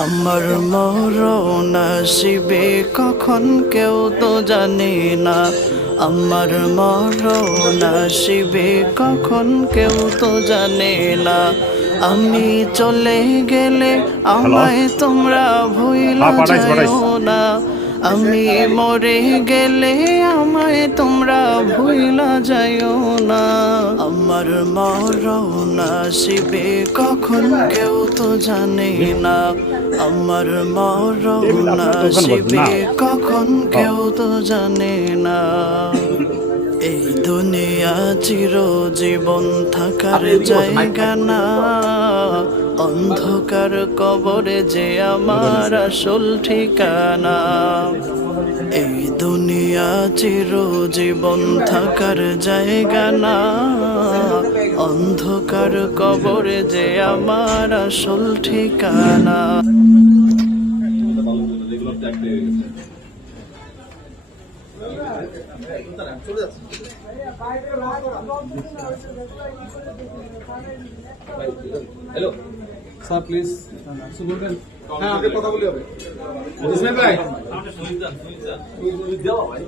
আমার মরণ আসিবে কখন কেউ তো জানে না, আমার মরণ আসিবে কখন কেউ তো জানে না। আমি চলে গেলে আমায় তোমরা ভুইলা যাইও না, আমি মরে গেলে আমায় তোমরা ভুইলা যাইও না। আমার মরণ আসিবে কখন কেউ তো জানে না, আমার মরণ আসিবে কখন কেউ তো জানে না। এই দুনিয়া চিরজীবন থাকার জায়গা না, অন্ধকার কবরে যে আমার আসল ঠিকানা। এই দুনিয়া চিরজীবন থাকার জায়গা না, অন্ধকার কবরে যে আমার আসল ঠিকানা। হ্যালো স্যার প্লিজ কিছু বলবেন? হ্যাঁ আপনি কথা বলি হবে ইসমাইল ভাই দেওয়া ভাই